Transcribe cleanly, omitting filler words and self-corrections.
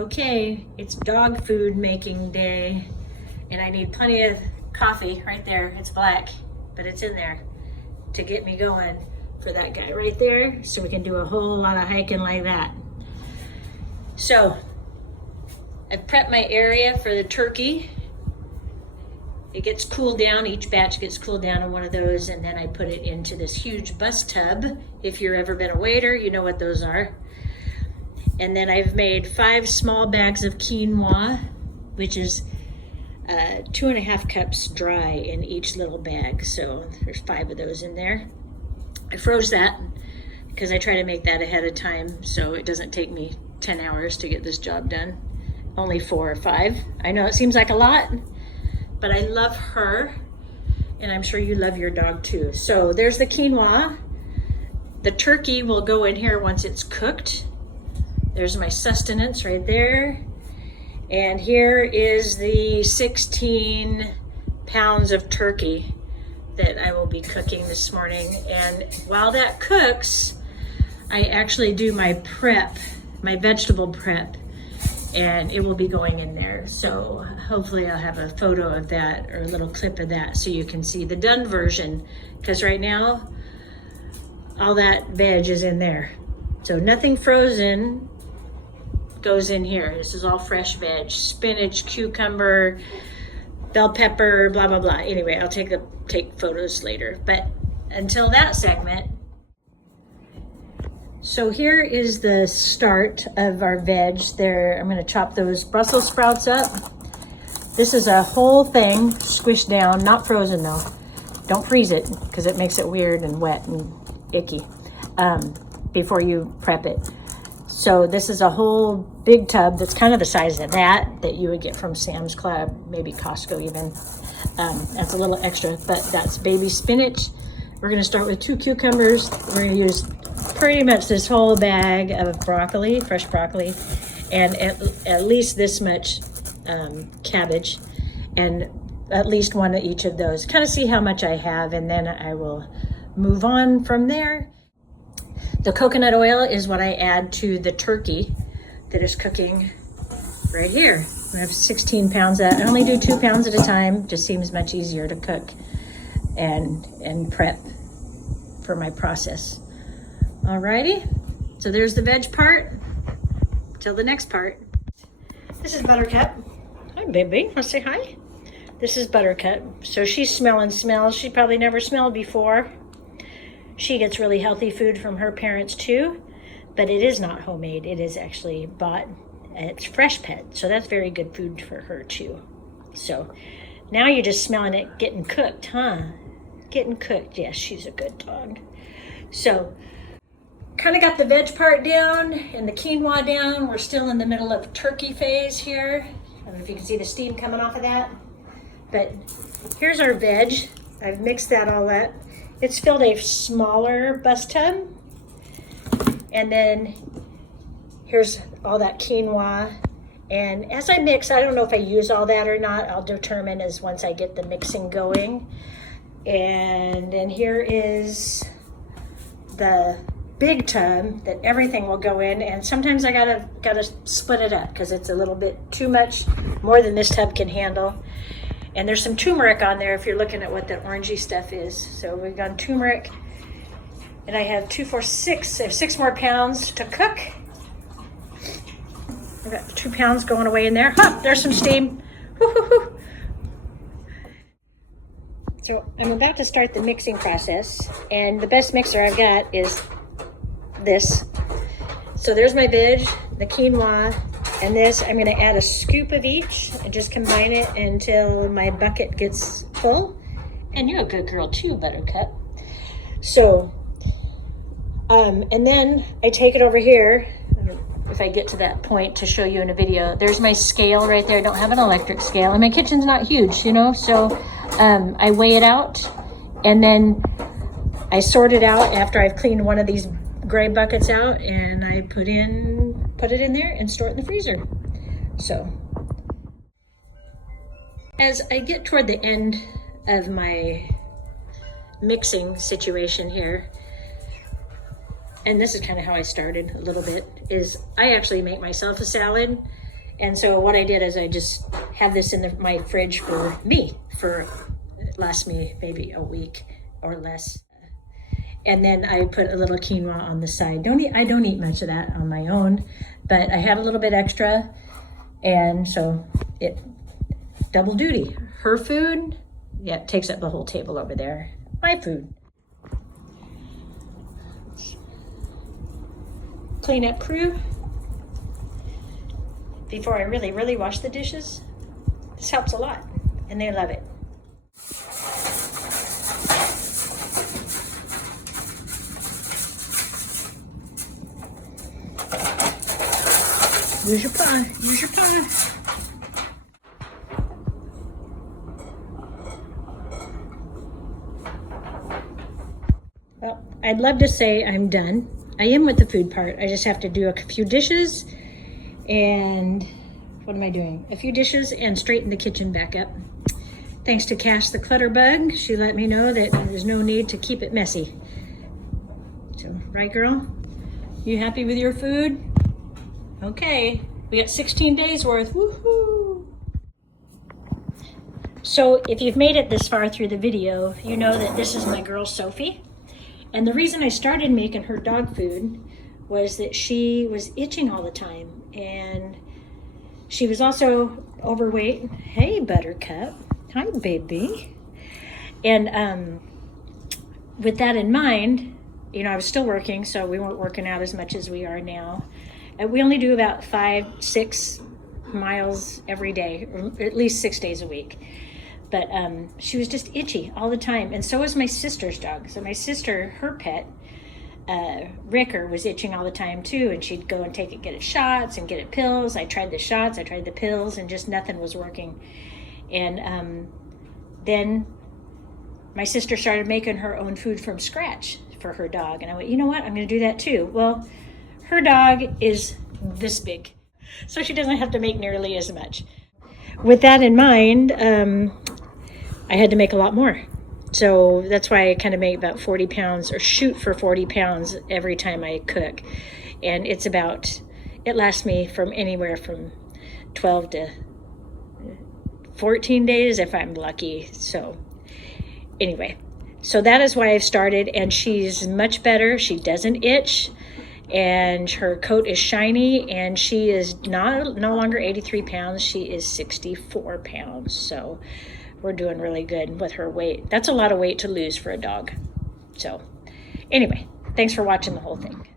Okay, it's dog food making day, and I need plenty of coffee right there. It's black, but it's in there to get me going for that guy right there, so we can do a whole lot of hiking like that. So I've prepped my area for the turkey. It gets cooled down, each batch gets cooled down in one of those, and then I put it into this huge bus tub. If you've ever been a waiter, you know what those are. And then I've made 5 small bags of quinoa, which is 2.5 cups dry in each little bag. So there's 5 of those in there. I froze that because I try to make that ahead of time so it doesn't take me 10 hours to get this job done. Only 4 or 5. I know it seems like a lot, but I love her, and I'm sure you love your dog too. So there's the quinoa. The turkey will go in here once it's cooked. There's my sustenance right there. And here is the 16 pounds of turkey that I will be cooking this morning. And while that cooks, I actually do my prep, my vegetable prep, and it will be going in there. So hopefully I'll have a photo of that or a little clip of that so you can see the done version, because right now all that veg is in there. So nothing frozen goes in here. This is all fresh veg, spinach, cucumber, bell pepper, blah, blah, blah. Anyway, I'll take photos later. But until that segment, so here is the start of our veg there. I'm gonna chop those Brussels sprouts up. This is a whole thing squished down, not frozen though. Don't freeze it because it makes it weird and wet and icky before you prep it. So this is a whole big tub that's kind of the size of that you would get from Sam's Club, maybe Costco even. That's a little extra, but that's baby spinach. We're gonna start with 2 cucumbers. We're gonna use pretty much this whole bag of broccoli, fresh broccoli, and at least this much cabbage, and at least 1 of each of those. Kind of see how much I have, and then I will move on from there. The coconut oil is what I add to the turkey that is cooking right here. I have 16 pounds of that. I only do 2 pounds at a time. Just seems much easier to cook and prep for my process. Alrighty, so there's the veg part. Till the next part. This is Buttercup. Hi, baby. Want to say hi? This is Buttercup. So she's smelling smells she probably never smelled before. She gets really healthy food from her parents too, but it is not homemade. It is actually bought. It's fresh pet, so that's very good food for her too. So now you're just smelling it getting cooked, huh? Getting cooked. Yes, she's a good dog. So kind of got the veg part down and the quinoa down. We're still in the middle of turkey phase here. I don't know if you can see the steam coming off of that, but here's our veg. I've mixed that all up. It's filled a smaller bus tub, and then here's all that quinoa. And as I mix, I don't know if I use all that or not. I'll determine as once I get the mixing going. And then here is the big tub that everything will go in, and sometimes I gotta split it up because it's a little bit too much, more than this tub can handle. And there's some turmeric on there if you're looking at what the orangey stuff is. So we've got turmeric, and I have 2, 4, 6. I have 6 more pounds to cook. I've got 2 pounds going away in there. Huh, there's some steam. Woo-hoo-hoo. So I'm about to start the mixing process, and the best mixer I've got is this. So there's my veg, the quinoa, and this. I'm gonna add a scoop of each and just combine it until my bucket gets full. And you're a good girl too, Buttercup. So, and then I take it over here. I don't know if I get to that point to show you in a video. There's my scale right there. I don't have an electric scale, and my kitchen's not huge, you know, so I weigh it out, and then I sort it out after I've cleaned one of these gray buckets out, and I put it in there and store it in the freezer. So as I get toward the end of my mixing situation here, and this is kind of how I started a little bit, is I actually make myself a salad, And so what I did is I just had this in my fridge for me, it lasts me maybe a week or less. And then I put a little quinoa on the side. I don't eat much of that on my own, but I had a little bit extra, and so it double duty. Her food, yeah, it takes up the whole table over there. My food. Clean up crew before I really wash the dishes. This helps a lot, and they love it. Use your paw, use your paw. Well, I'd love to say I'm done. I am with the food part. I just have to do a few dishes, and what am I doing? A few dishes and straighten the kitchen back up. Thanks to Cash the clutter bug, she let me know that there's no need to keep it messy. So, right girl? You happy with your food? Okay, we got 16 days worth, woohoo! So if you've made it this far through the video, you know that this is my girl Sophie. And the reason I started making her dog food was that she was itching all the time. And she was also overweight. Hey, Buttercup. Hi, baby. And with that in mind, you know, I was still working, so we weren't working out as much as we are now. We only do about 5-6 miles every day, or at least 6 days a week. But she was just itchy all the time. And so was my sister's dog. So my sister, her pet, Ricker, was itching all the time too. And she'd go and get it shots and get it pills. I tried the shots, I tried the pills, and just nothing was working. And then my sister started making her own food from scratch for her dog. And I went, you know what, I'm gonna do that too. Well, her dog is this big, so she doesn't have to make nearly as much. With that in mind, I had to make a lot more. So that's why I kind of make about 40 pounds or shoot for 40 pounds every time I cook. And it lasts me from anywhere from 12 to 14 days if I'm lucky. So anyway, so that is why I've started, and she's much better. She doesn't itch, and her coat is shiny, and she is no longer 83 pounds. She is 64 pounds. So we're doing really good with her weight. That's a lot of weight to lose for a dog. So anyway, thanks for watching the whole thing.